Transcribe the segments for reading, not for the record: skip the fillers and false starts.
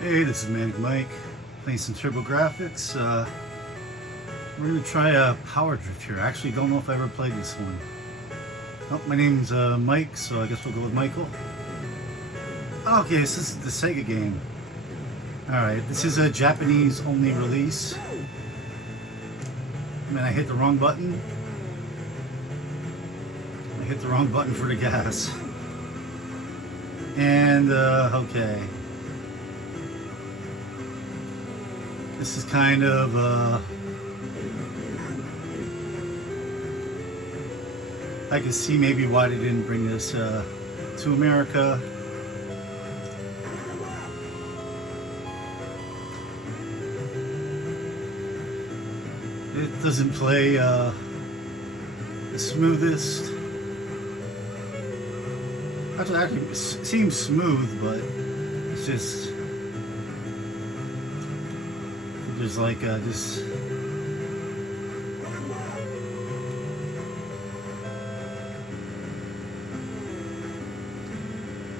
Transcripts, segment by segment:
Hey, this is Manic Mike playing some Turbografx. We're going to try a power drift here. I actually don't know if I ever played this one. Oh, my name's Mike, so I guess we'll go with Michael. Okay, this is the Sega game. Alright, this is a Japanese only release. I mean, I hit the wrong button. I hit the wrong button for the gas. And, okay. This is kind of I can see maybe why they didn't bring this to America. It doesn't play the smoothest. Actually, it seems smooth, but it's just there's like this.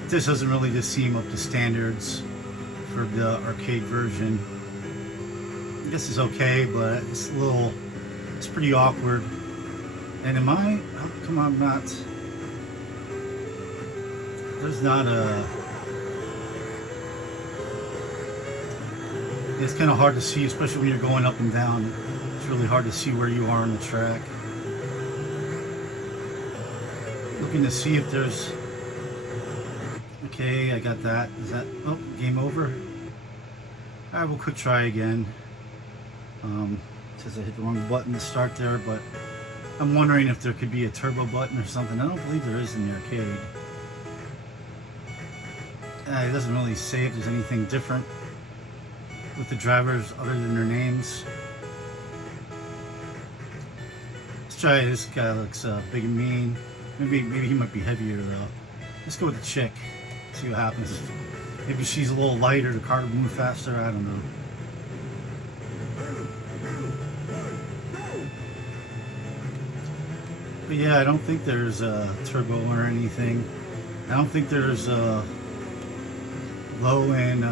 This doesn't really just seem up to standards for the arcade version. I guess it's okay, but it's it's pretty awkward. And am I? Oh, come on, I'm not. There's not a. It's kind of hard to see, especially when you're going up and down. It's really hard to see where you are on the track. Looking to see if there's. Okay, I got that. Is that. Oh, game over. Alright, we'll quick try again. Says I hit the wrong button to start there, but I'm wondering if there could be a turbo button or something. I don't believe there is in the arcade. It doesn't really say if there's anything different with the drivers other than their names. Let's try this guy. Looks big and mean. Maybe he might be heavier though. Let's go with the chick. See what happens. Maybe she's a little lighter. The car will move faster. I don't know. But yeah, I don't think there's a turbo or anything. I don't think there's a low and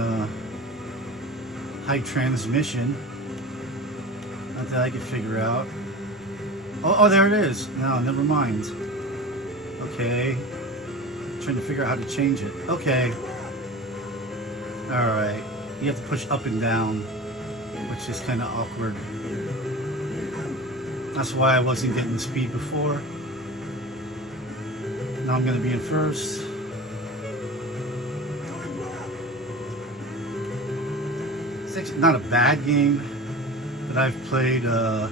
high transmission. Not that I could figure out. Oh, there it is. No, never mind. Okay. Trying to figure out how to change it. Okay. Alright. You have to push up and down, which is kind of awkward. That's why I wasn't getting the speed before. Now I'm going to be in first. It's actually not a bad game, but I've played, I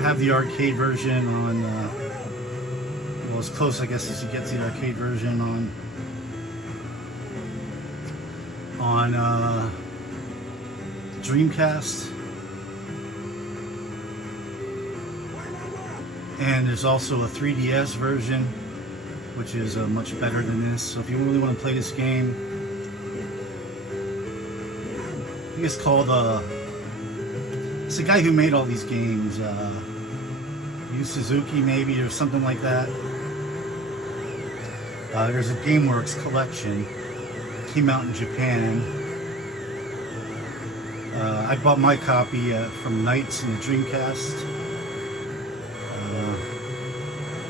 have the arcade version on, well, as close I guess as you get to the arcade version on Dreamcast. And there's also a 3DS version, which is much better than this. So if you really want to play this game, I think it's called, it's the guy who made all these games, Yu Suzuki maybe, or something like that. There's a GameWorks collection. It came out in Japan. I bought my copy from Knights in the Dreamcast.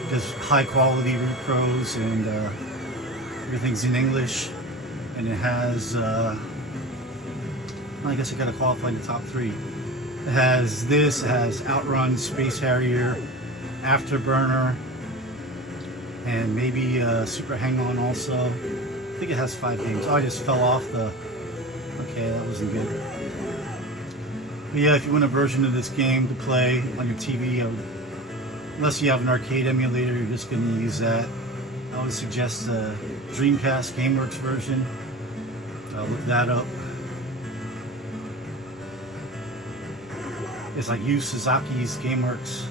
There's high quality repros and everything's in English, and it has I guess I gotta qualify the top three. It has this, it has Outrun, Space Harrier, Afterburner, and maybe Super Hang-On also. I think it has 5 games. Oh, I just fell off the. Okay, that wasn't good. But yeah, if you want a version of this game to play on your TV, unless you have an arcade emulator, you're just going to use that. I would suggest the Dreamcast GameWorks version. Look that up. It's like Yu Suzuki's GameWorks.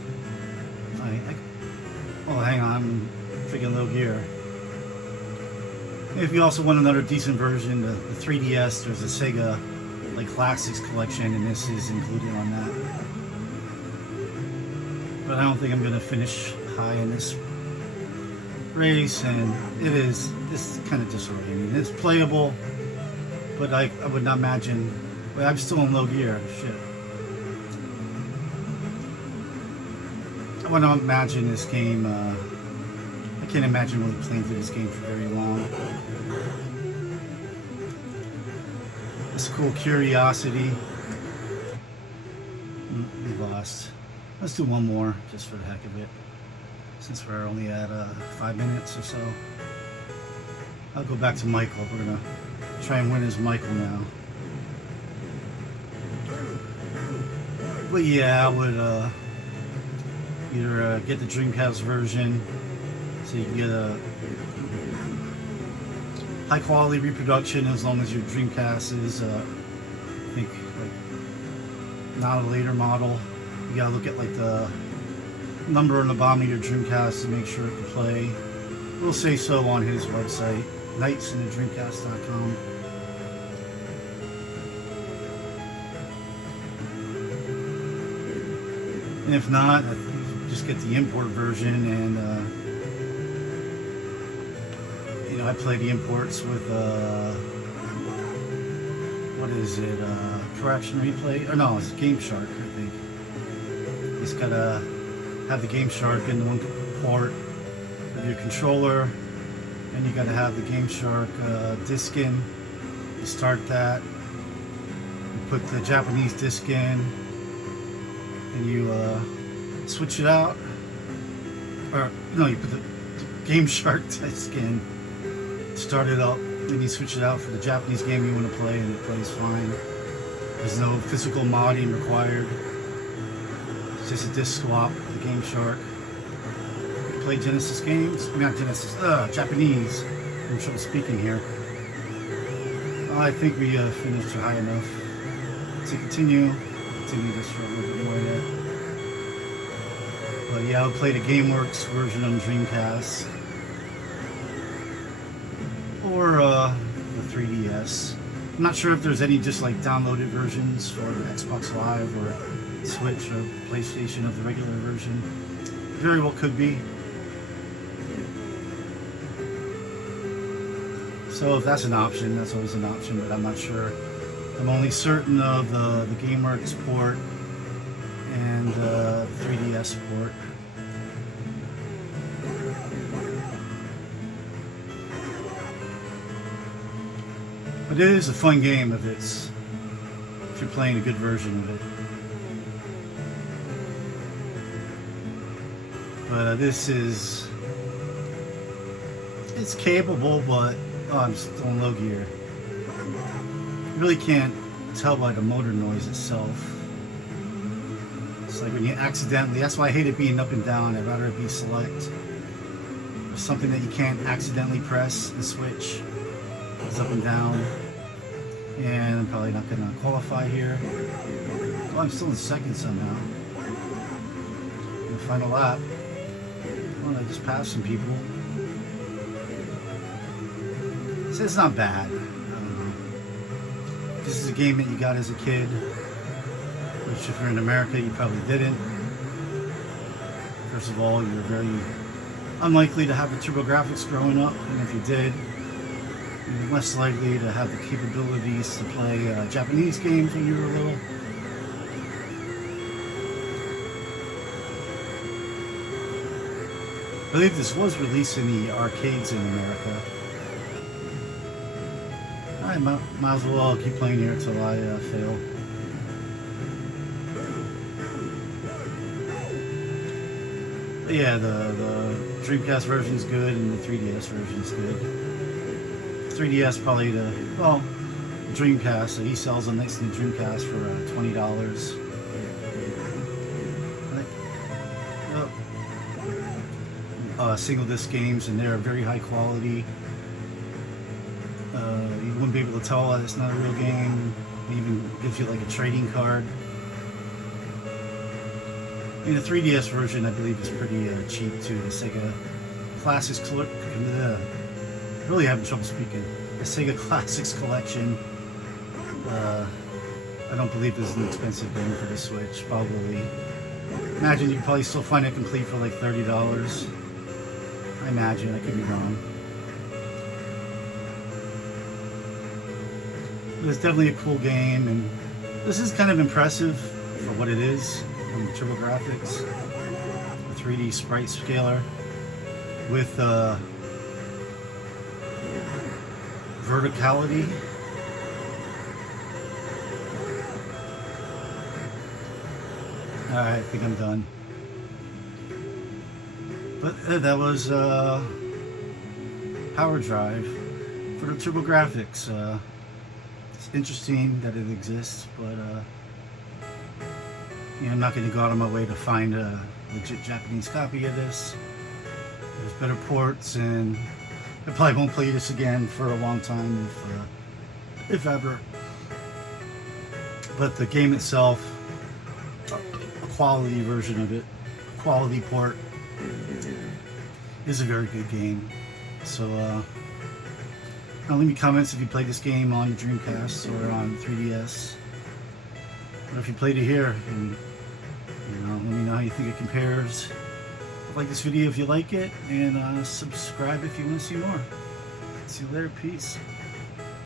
Oh, hang on, I'm freaking low gear. If you also want another decent version, the 3DS, there's a Sega like Classics collection, and this is included on that. But I don't think I'm going to finish high in this race, and it's kind of disorienting. It's playable, but I would not imagine. But I'm still in low gear. Shit. I would not imagine this game. I can't imagine really playing through this game for very long. It's a cool curiosity. We lost. Let's do one more just for the heck of it. Since we're only at 5 minutes or so. I'll go back to Michael. We're gonna try and win as Michael now. But yeah, I would either get the Dreamcast version so you can get a high quality reproduction as long as your Dreamcast is I think like not a later model. You gotta look at like the number on the bottom of your Dreamcast to make sure it can play. We'll say so on his website, nightsinthedreamcast.com. And if not, just get the import version. And you know, I play the imports with what is it? Correction Replay? Or no, it's Game Shark, I think. You just gotta have the Game Shark in one port of your controller, and you gotta have the Game Shark disc in. You start that, you put the Japanese disc in, and you switch it out, or no, you put the Game Shark disc in, start it up, then you switch it out for the Japanese game you want to play, and it plays fine. There's no physical modding required. It's just a disc swap with the Game Shark. You play Genesis games, not Genesis, Japanese. I'm trouble speaking here. I think we finished high enough to continue this for a little bit more yet. But yeah, I'll play the GameWorks version on Dreamcast or the 3DS. I'm not sure if there's any just like downloaded versions for Xbox Live or Switch or PlayStation of the regular version. Very well could be. So if that's an option, that's always an option, but I'm not sure. I'm only certain of the GameWorks port and the 3DS port. But it is a fun game if you're playing a good version of it. But it's capable, but I'm still in low gear. You really can't tell by the motor noise itself. It's like when you accidentally, that's why I hate it being up and down. I'd rather it be select. Or something that you can't accidentally press the switch. It's up and down. And I'm probably not going to qualify here. Oh, I'm still in second somehow. In the final lap. Oh, I just passed some people. So it's not bad. This is a game that you got as a kid, which if you're in America, you probably didn't. First of all, you're very unlikely to have a Turbografx growing up, and if you did, you're less likely to have the capabilities to play Japanese games when you were little. I believe this was released in the arcades in America. I might as well keep playing here until I fail. But yeah, the Dreamcast version is good and the 3DS version is good. 3DS probably the Dreamcast. So he sells them next to the Dreamcast for $20. Single disc games, and they're very high quality. You wouldn't be able to tell that it's not a real game. It even gives you like a trading card. And the 3DS version, I believe, is pretty cheap too. The Sega Classics really having trouble speaking. The Sega Classics collection. I don't believe this is an expensive game for the Switch. Probably. Imagine you could probably still find it complete for like $30. I imagine. I could be wrong. But it's definitely a cool game, and this is kind of impressive for what it is from Turbografx, a 3D sprite scaler with verticality. Alright, I think I'm done. But that was Power Drive for the Turbografx. It's interesting that it exists, but you know, I'm not going to go out of my way to find a legit Japanese copy of this. There's better ports, and I probably won't play this again for a long time, if ever. But the game itself, a quality version of it, quality port, is a very good game. So now leave me comments if you played this game on the Dreamcast or on 3DS, or if you played it here, and you know, let me know how you think it compares. Like this video if you like it, and subscribe if you want to see more. See you later. Peace.